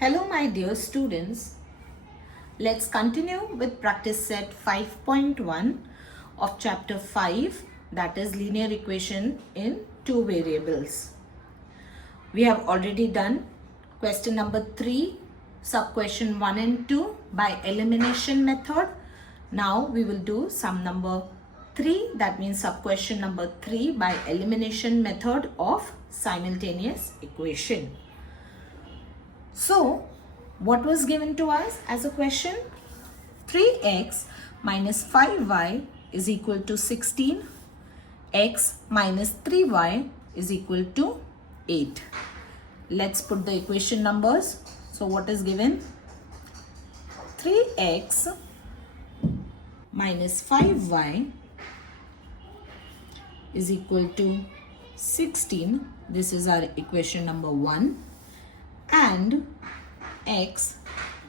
Hello my dear students, let's continue with practice set 5.1 of chapter 5, that is linear equation in two variables. We have already done question number 3, sub question 1 and 2 by elimination method. Now we will do sum number 3, that means sub question number 3 by elimination method of simultaneous equation. So, what was given to us as a question? 3x minus 5y is equal to 16. X minus 3y is equal to 8. Let's put the equation numbers. So, what is given? 3x minus 5y is equal to 16. This is our equation number 1. And x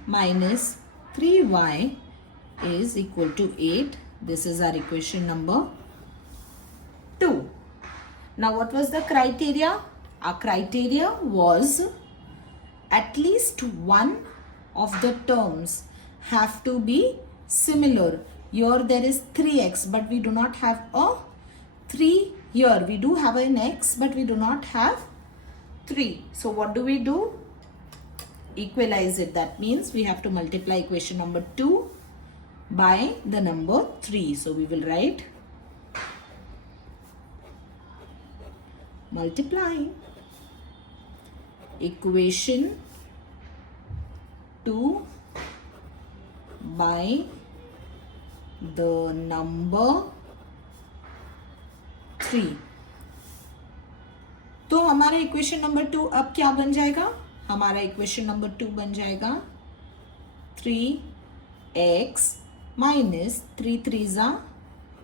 minus 3y is equal to 8. This is our equation number 2. Now what was the criteria? Our criteria was at least one of the terms have to be similar. Here there is 3x, but we do not have a 3 here. We do have an x, but we do not have 3. So what do? Equalize it. That means we have to multiply equation number 2 by the number 3. So we will write multiplying equation 2 by the number 3. तो हमारा equation number 2 अब क्या बन जाएगा? हमारा equation number 2 बन जाएगा 3x minus 3 3 ज़ा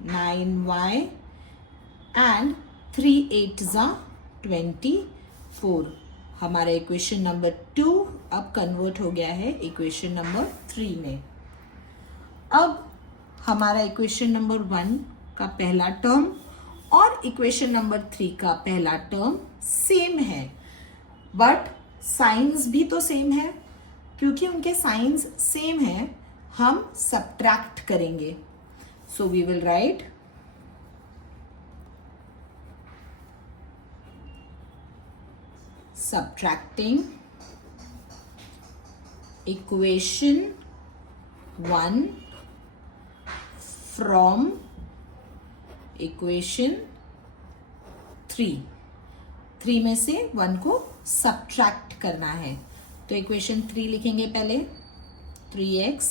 9y एंड 3 8 ज़ा 24. हमारा इक्वेशन नंबर 2 अब कन्वर्ट हो गया है इक्वेशन नंबर 3 में. अब हमारा इक्वेशन नंबर 1 का पहला टर्म और इक्वेशन नंबर 3 का पहला टर्म सेम है, बट साइंस भी तो सेम है. क्योंकि उनके साइंस सेम है, हम सब्ट्रैक्ट करेंगे. So we will write subtracting equation 1 from equation 3 में से 1 को सब्ट्रैक्ट करना है. तो इक्वेशन 3 लिखेंगे पहले. 3x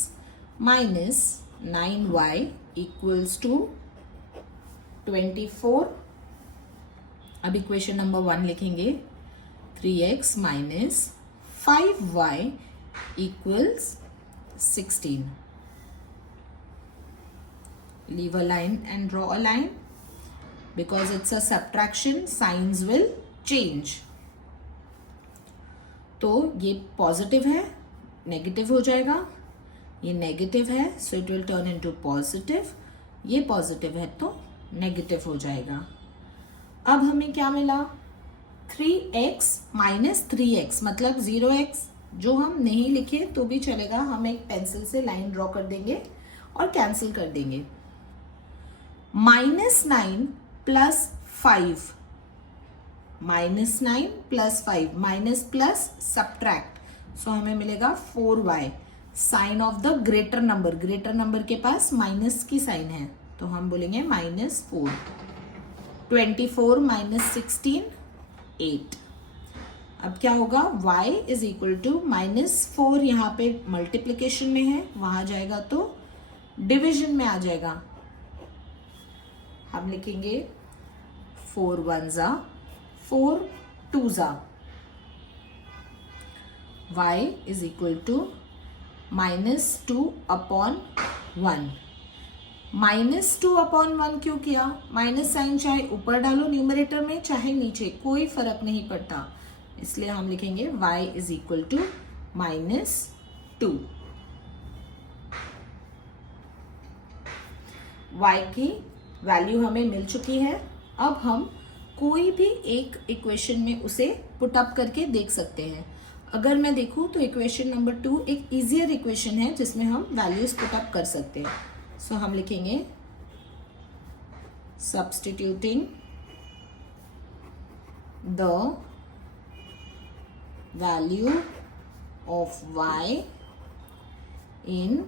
minus 9y equals to 24. अब इक्वेशन नंबर 1 लिखेंगे. 3x minus 5y equals 16. Leave a line and draw a line. Because it's a subtraction, signs will change. तो ये पॉजिटिव है, नेगेटिव हो जाएगा. ये नेगेटिव है, so it will turn into positive. ये पॉजिटिव है तो नेगेटिव हो जाएगा. अब हमें क्या मिला? 3x माइनस 3x मतलब 0x. जो हम नहीं लिखे तो भी चलेगा, हम एक पेंसिल से लाइन ड्रॉ कर देंगे और कैंसिल कर देंगे. -9 plus 5, -9 plus 5, minus plus subtract. So हमें मिलेगा 4y. Sign of the greater number, greater number के पास माइनस की साइन है तो हम बोलेंगे -4. 24 माइनस 16 8. अब क्या होगा? y is equal to -4. यहाँ पे मल्टीप्लीकेशन में है, वहां जाएगा तो डिविजन में आ जाएगा. हम लिखेंगे 4 1 ज़ा 4 2 ज़ा. y is equal to -2 upon 1. -2 upon 1 क्यों किया? माइनस साइन चाहे ऊपर डालो न्यूमरेटर में चाहे नीचे, कोई फर्क नहीं पड़ता. इसलिए हम लिखेंगे y is equal to -2. y की वैल्यू हमें मिल चुकी है. अब हम कोई भी एक इक्वेशन में उसे पुट अप करके देख सकते हैं. अगर मैं देखूँ तो इक्वेशन नंबर 2 एक इजियर इक्वेशन है जिसमें हम वैल्यूज पुट अप कर सकते हैं. सो हम लिखेंगे substituting the value of y in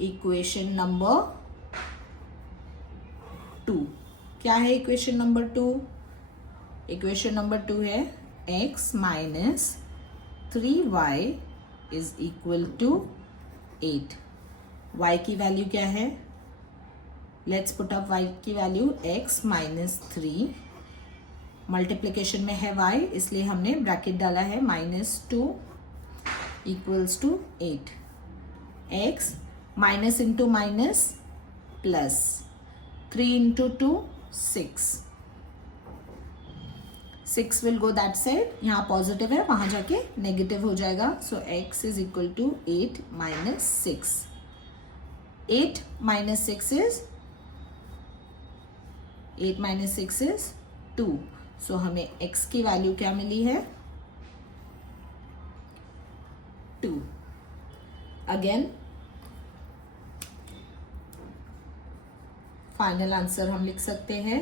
equation number 2. क्या है इक्वेशन नंबर 2? इक्वेशन नंबर 2 है x minus 3y is equal to 8. y की वैल्यू क्या है? लेट्स पुट अप y की वैल्यू x माइनस 3. मल्टीप्लीकेशन में है y, इसलिए हमने ब्रैकेट डाला है -2 equals to 8. x minus into minus plus 3 into 2 6. 6 will go that side. यहाँ पॉजिटिव है, वहां जाके नेगेटिव हो जाएगा. So x is equal to 8 minus 6. 8 minus 6 is 8 minus 6 is 2. सो हमें x की वैल्यू क्या मिली है? 2. अगेन फाइनल आंसर हम लिख सकते हैं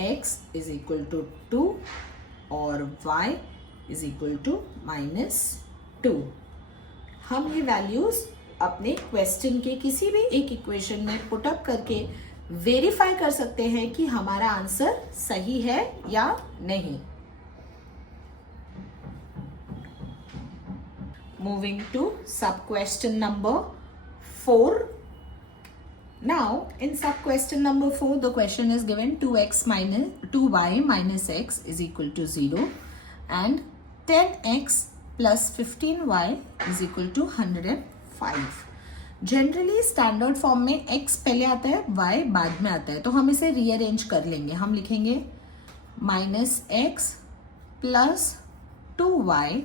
x इज इक्वल टू 2 और y इज इक्वल टू -2. हम ये वैल्यूज अपने क्वेश्चन के किसी भी एक इक्वेशन में पुट अप करके वेरीफाई कर सकते हैं कि हमारा आंसर सही है या नहीं. मूविंग टू सब question number 4. Now, in sub question number 4, the question is given 2y minus x is equal to 0 and 10x plus 15y is equal to 105. Generally standard form में x पहले आता है, y बाद में आता है, तो हम इसे रीअरेंज कर लेंगे. हम लिखेंगे -x plus 2y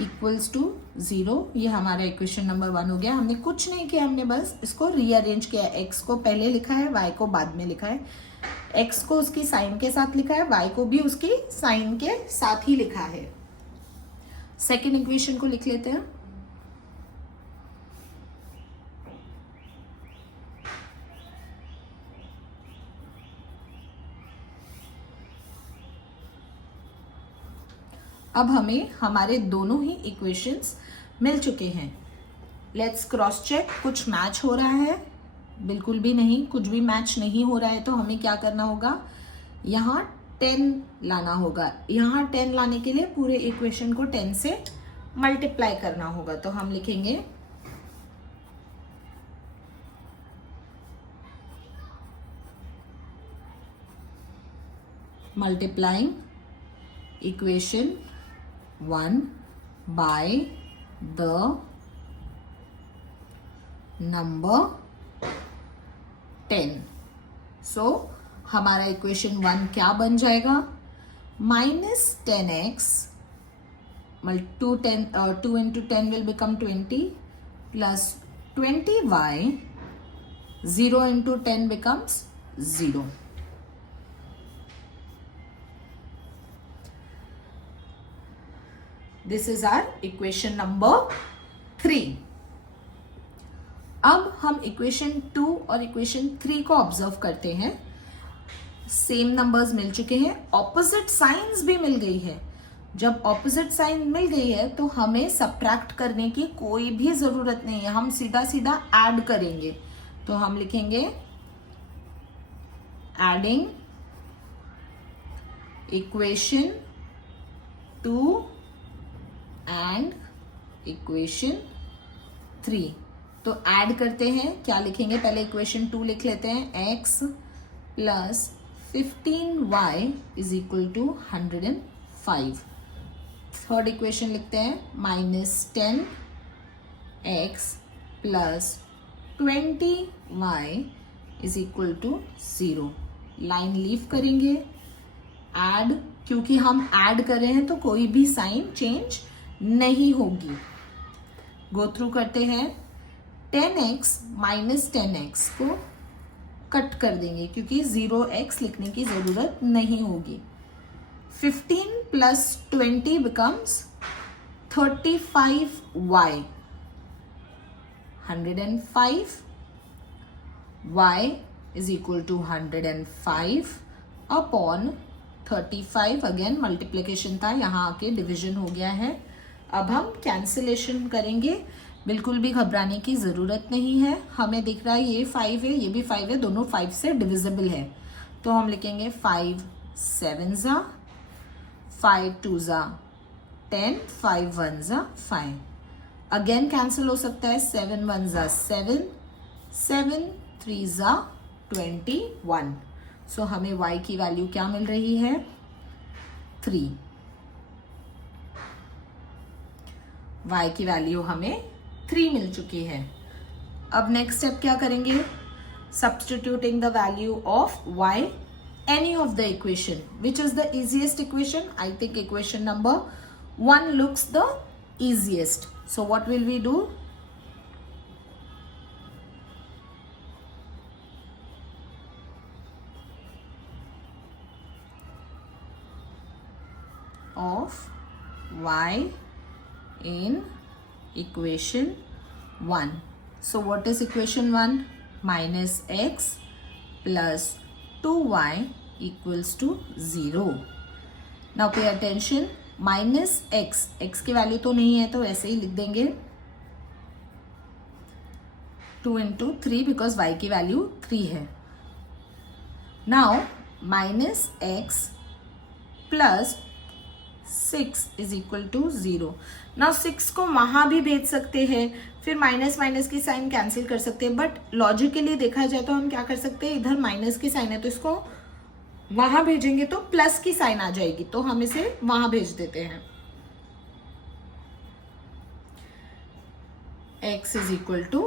equals to 0. ये हमारा इक्वेशन नंबर 1 हो गया. हमने कुछ नहीं किया, हमने बस इसको रीअरेंज किया. x को पहले लिखा है, y को बाद में लिखा है. x को उसकी साइन के साथ लिखा है, y को भी उसकी साइन के साथ ही लिखा है. सेकेंड इक्वेशन को लिख लेते हैं. अब हमें हमारे दोनों ही इक्वेशंस मिल चुके हैं. Let's cross check. कुछ मैच हो रहा है? बिल्कुल भी नहीं, कुछ भी मैच नहीं हो रहा है. तो हमें क्या करना होगा? यहाँ 10 लाना होगा. यहाँ 10 लाने के लिए पूरे इक्वेशन को 10 से मल्टीप्लाई करना होगा. तो हम लिखेंगे multiplying equation 1 by the number 10. So हमारा इक्वेशन 1 क्या बन जाएगा? -10x 2 into 10 will become 20 plus 20y 0 into 10 becomes 0. This is our equation number 3. अब हम इक्वेशन 2 और इक्वेशन 3 को ऑब्जर्व करते हैं. सेम नंबर्स मिल चुके हैं, ऑपोजिट साइंस भी मिल गई है. जब ऑपोजिट साइन मिल गई है तो हमें सब्ट्रैक्ट करने की कोई भी जरूरत नहीं है, हम सीधा सीधा ऐड करेंगे. तो हम लिखेंगे एडिंग इक्वेशन 2 एंड इक्वेशन 3. तो ऐड करते हैं. क्या लिखेंगे? पहले इक्वेशन 2 लिख लेते हैं. x plus 15y is equal to 105. Third equation लिखते हैं -10x plus 20y is equal to 0. Line leave करेंगे. ऐड, क्योंकि हम ऐड कर रहे हैं तो कोई भी साइन चेंज नहीं होगी. गो थ्रू करते हैं. 10x माइनस 10x को कट कर देंगे क्योंकि 0x लिखने की जरूरत नहीं होगी. 15 plus 20 becomes 35y, 105, y is equal to 105 upon 35, again multiplication था, यहाँ आके डिवीजन हो गया है। अब हम कैंसिलेशन करेंगे, बिल्कुल भी घबराने की ज़रूरत नहीं है। हमें दिख रहा है ये 5 है, ये भी 5 है, दोनों 5 से डिविजिबल है, तो हम लिखेंगे 5 7 ज़ा, 5 2 ज़ा 10, 5 1 ज़ा 5। अगेन कैंसिल हो सकता है, 7 1 ज़ा 7, 7 3 ज़ा 21। सो हमें y की वैल्यू क्या मिल रही है? 3। y की वैल्यू हमें 3 मिल चुकी है। अब नेक्स्ट स्टेप क्या करेंगे? Substituting the value of y any of the equation. Which is the easiest equation? I think equation number 1 looks the easiest. So what will we do? Of y in equation 1. So what is equation 1? Minus x plus 2y equals to 0. Now pay attention. Minus x, x की value तो नहीं है तो ऐसे ही लिख देंगे 2 into 3 because y की value 3 है. Now minus x plus 6 is equal to 0. Now 6 को वहाँ भी भेज सकते हैं, फिर माइनस माइनस की साइन कैंसिल कर सकते हैं, बट लॉजिकली देखा जाए तो हम क्या कर सकते हैं, इधर माइनस की साइन है तो इसको वहाँ भेजेंगे तो प्लस की साइन आ जाएगी, तो हम इसे वहाँ भेज देते हैं. x is equal to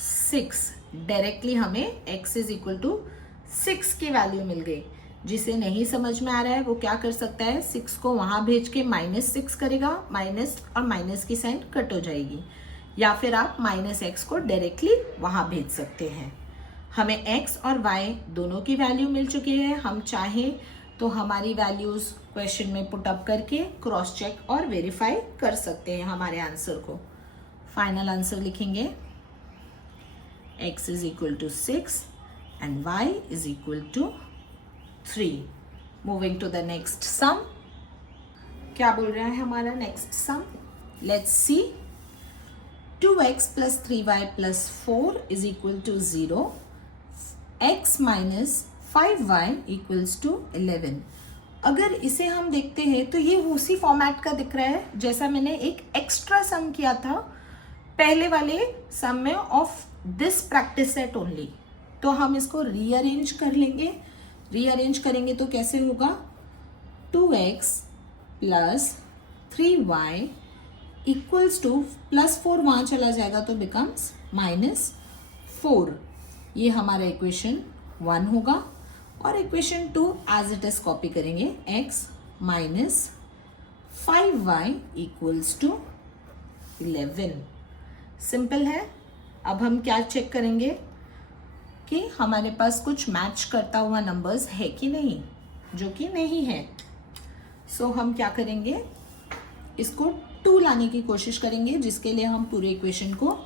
6. Directly हमें x is equal to 6 की वैल्यू मिल गई. जिसे नहीं समझ में आ रहा है वो क्या कर सकता है, 6 को वहां भेज के -6 करेगा, माइनस और माइनस की साइन कट हो जाएगी, या फिर आप -x को डायरेक्टली वहां भेज सकते हैं. हमें x और y दोनों की वैल्यू मिल चुकी है. हम चाहें तो हमारी वैल्यूज क्वेश्चन में पुट अप करके क्रॉस चेक और वेरीफाई कर सकते हैं हमारे आंसर को. फाइनल आंसर लिखेंगे x is equal to 6 and y is equal to 3. Moving to the next sum. क्या बोल रहा है हमारा next sum? Let's see. 2x plus 3y plus 4 is equal to 0. x minus 5y equals to 11. अगर इसे हम देखते हैं तो ये उसी फॉर्मेट का दिख रहा है जैसा मैंने एक एक्स्ट्रा सम किया था पहले वाले सम में of this practice set only. तो हम इसको रीअरेंज कर लेंगे. रीअरेंज करेंगे तो कैसे होगा? 2x plus 3y equals to +4 वहाँ चला जाएगा तो बिकम्स -4. ये हमारा इक्वेशन 1 होगा. और equation 2 as it is copy करेंगे. x minus 5y equals to 11. Simple है. अब हम क्या चेक करेंगे कि हमारे पास कुछ मैच करता हुआ नंबर्स है कि नहीं, जो कि नहीं है. सो हम क्या करेंगे, इसको 2 लाने की कोशिश करेंगे, जिसके लिए हम पूरे इक्वेशन को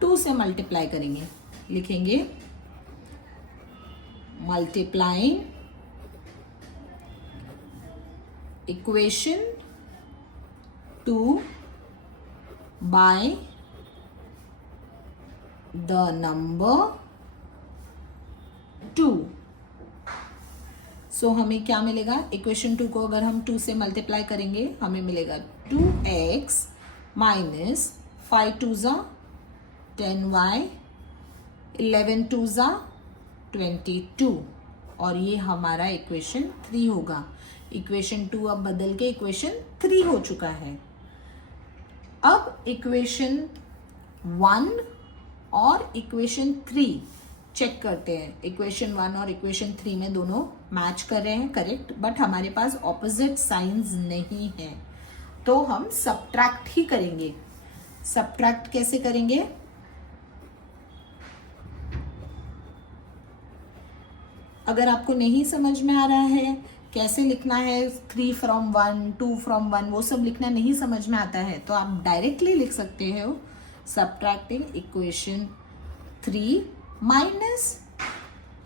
2 से मल्टीप्लाई करेंगे. लिखेंगे multiplying equation 2 by the number 2. सो हमें क्या मिलेगा? इक्वेशन 2 को अगर हम 2 से मल्टीप्लाई करेंगे हमें मिलेगा 2x माइनस 5 2 ज़ा 10y, 11 2 ज़ा 22. और ये हमारा इक्वेशन 3 होगा. इक्वेशन 2 अब बदल के इक्वेशन 3 हो चुका है. अब इक्वेशन 1 और इक्वेशन 3 चेक करते हैं. इक्वेशन 1 और इक्वेशन 3 में दोनों मैच कर रहे हैं, करेक्ट, बट हमारे पास ऑपोजिट साइंस नहीं है, तो हम सब्ट्रैक्ट ही करेंगे. सब्ट्रैक्ट कैसे करेंगे? अगर आपको नहीं समझ में आ रहा है कैसे लिखना है, 3 from 1, 2 from 1, वो सब लिखना नहीं समझ में आता है तो आप डायरेक्टली लिख सकते हो सब्ट्रैक्टिंग इक्वेशन 3 माइनस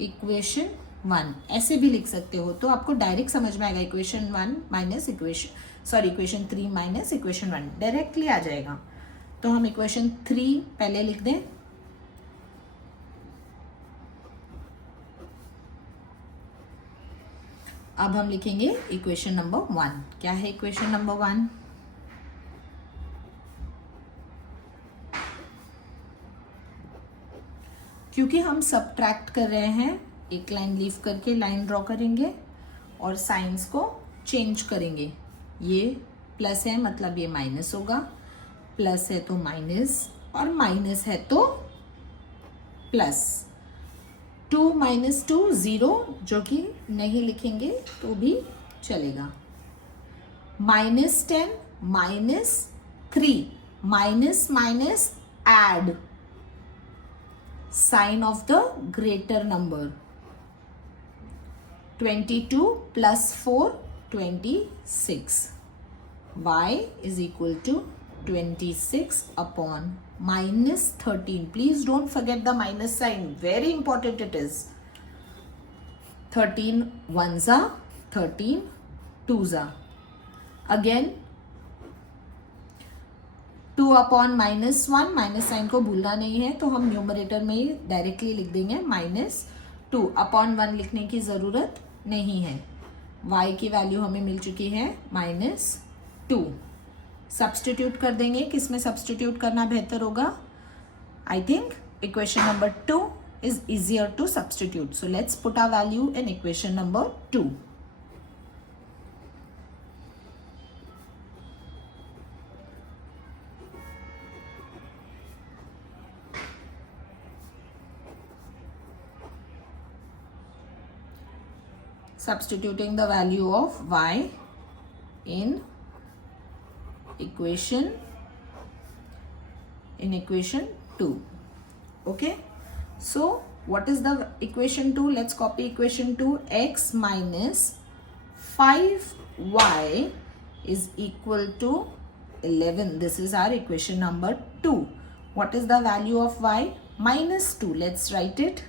इक्वेशन 1, ऐसे भी लिख सकते हो तो आपको डायरेक्ट समझ में आएगा। Equation 1 minus equation 3 minus equation 1 directly आ जाएगा। तो हम इक्वेशन 3 पहले लिख दें। अब हम लिखेंगे इक्वेशन नंबर 1। क्या है इक्वेशन नंबर 1? क्योंकि हम सब्ट्रैक्ट कर रहे हैं, एक लाइन लीव करके लाइन ड्रॉ करेंगे और साइंस को चेंज करेंगे। ये प्लस है मतलब ये माइनस होगा, प्लस है तो माइनस और माइनस है तो प्लस। 2 माइनस 2 0, जो कि नहीं लिखेंगे तो भी चलेगा। -10 -3, minus minus add, sign of the greater number। 22 plus 4 26, y is equal to 26 upon -13। please don't forget the minus sign, very important it is। 13 ones are 13 twos are, again 2 upon -1, minus sign को भूलना नहीं है तो हम numerator में ही directly लिख देंगे -2, upon 1 लिखने की ज़रूरत नहीं है। y की वैल्यू हमें मिल चुकी है -2। सब्सटीट्यूट कर देंगे, किस में सब्सटीट्यूट करना बेहतर होगा? I think equation number 2 is easier to substitute, so let's put our value in equation number 2। substituting the value of y in equation 2. Okay, so what is the equation 2? Let's copy equation 2। x minus 5y is equal to 11। this is our equation number 2। what is the value of y? -2। let's write it।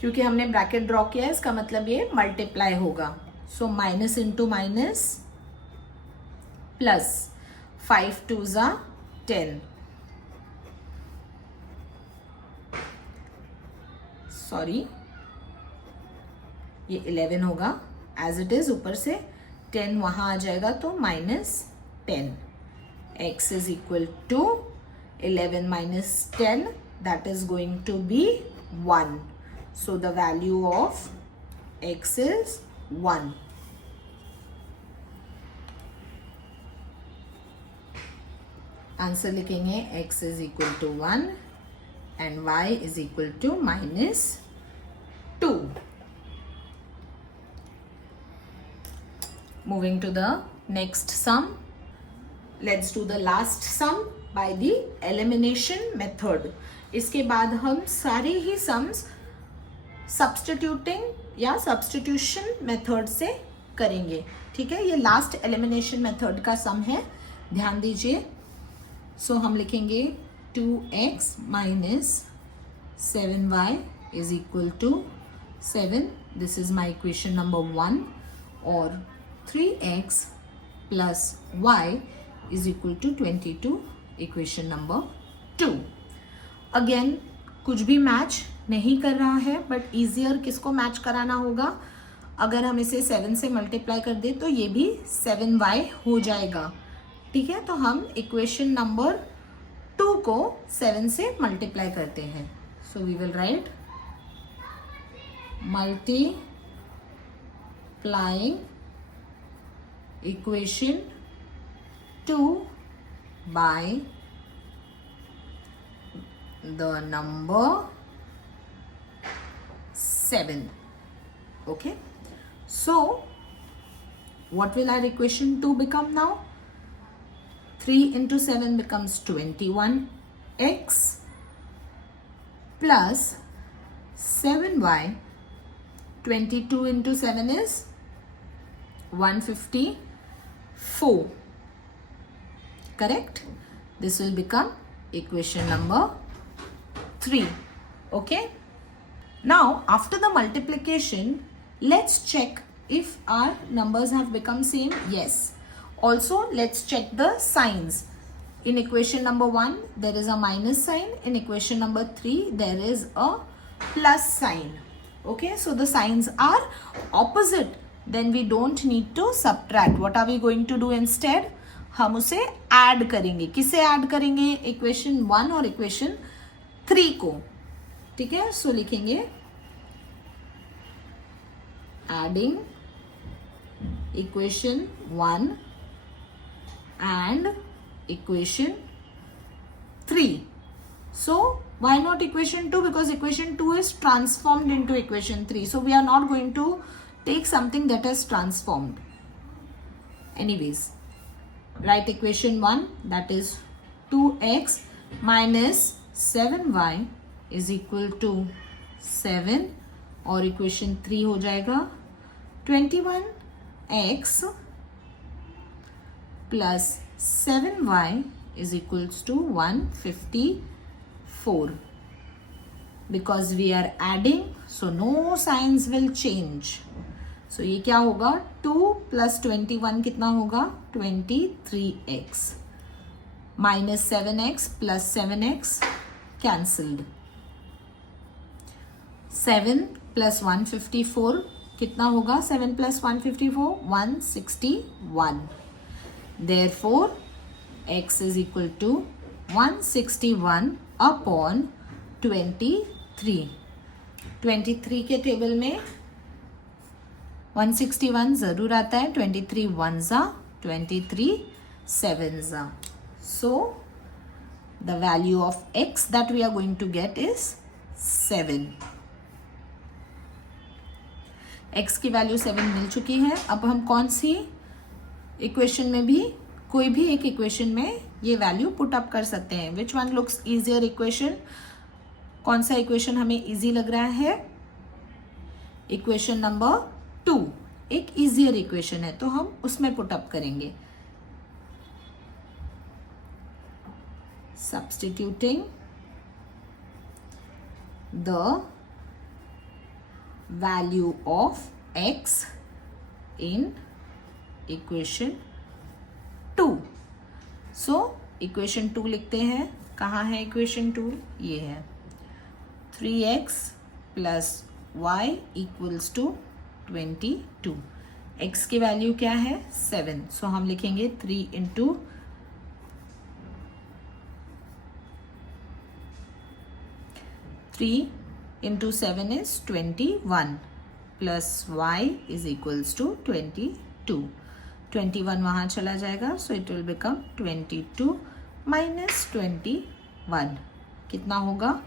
क्योंकि हमने bracket draw किया है इसका मतलब ये multiply होगा, so minus into minus plus, 5 2s are 10, sorry ये 11 होगा एज इट इज, ऊपर से 10 वहां आ जाएगा तो -10। x is equal to 11 minus 10, that is going to be 1। so the value of x is 1। Answer लिखेंगे x is equal to 1 and y is equal to -2। moving to the next sum, let's do the last sum by the elimination method। इसके बाद हम सारे ही sums substituting या substitution method से करेंगे। ठीक है, ये लास्ट एलिमिनेशन मेथड का सम है, ध्यान दीजिए। सो हम लिखेंगे 2x minus 7y is equal to 7, this is my equation number 1, और 3x plus y is equal to 22, equation number 2। Again कुछ भी मैच नहीं कर रहा है, बट ईजियर किसको मैच कराना होगा? अगर हम इसे 7 से मल्टीप्लाई कर दे तो ये भी 7y हो जाएगा। ठीक है, तो हम इक्वेशन नंबर 2 को 7 से मल्टीप्लाई करते हैं। So we will write multiplying equation 2 by the number 7। okay, so what will our equation 2 become now? 3 into 7 becomes 21x plus 7y. 22 into 7 is 154. Correct? This will become equation number 3. Okay? Now, after the multiplication, let's check if our numbers have become same. Yes. Also, let's check the signs. In equation number 1, there is a minus sign. In equation number 3, there is a plus sign. Okay, so the signs are opposite. Then we don't need to subtract. What are we going to do instead? हम उसे add करेंगे. किसे add करेंगे? equation 1 और equation 3 को. ठीक है, सो लिखेंगे adding equation 1 and equation 3. So why not equation 2? Because equation 2 is transformed into equation 3. So we are not going to take something that is transformed. Anyways, write equation 1, that is 2x minus 7y is equal to 7, और equation 3 हो जाएगा 21x plus 7y is equals to 154. Because we are adding, so no signs will change. So ये क्या होगा? 2 plus 21 कितना होगा? 23x minus 7x plus 7x cancelled. 7 plus 154 कितना होगा? 7 plus 154 161. Therefore x is equal to 161 upon 23. 23 के table में 161 जरूर आता है. 23 1s are 23 7s are. So the value of x that we are going to get is 7. x की value 7 मिल चुकी है. अब हम कौन सी इक्वेशन में भी, कोई भी एक इक्वेशन में ये वैल्यू पुट अप कर सकते हैं. Which one looks easier equation? कौन सा इक्वेशन हमें इजी लग रहा है? इक्वेशन नंबर 2 एक इजियर इक्वेशन है, तो हम उसमें पुट अप करेंगे. Substituting the value of x in equation 2. So equation 2 लिखते हैं. कहाँ है equation 2? ये है 3x plus y equals to 22. x की वैल्यू क्या है? 7. So हम लिखेंगे 3 into 3 into 7 is 21 plus y is equals to 22. 21 वहाँ चला जाएगा, so it will become 22 minus 21. कितना होगा?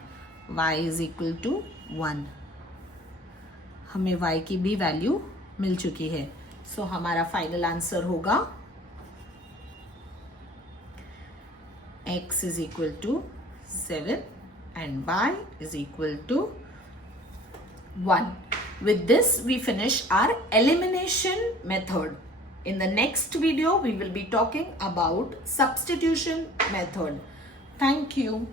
y is equal to 1. हमें y की भी वैल्यू मिल चुकी है. so हमारा फाइनल आंसर होगा x is equal to 7 and y is equal to 1. With this, we finish our elimination method. In the next video, we will be talking about substitution method. Thank you.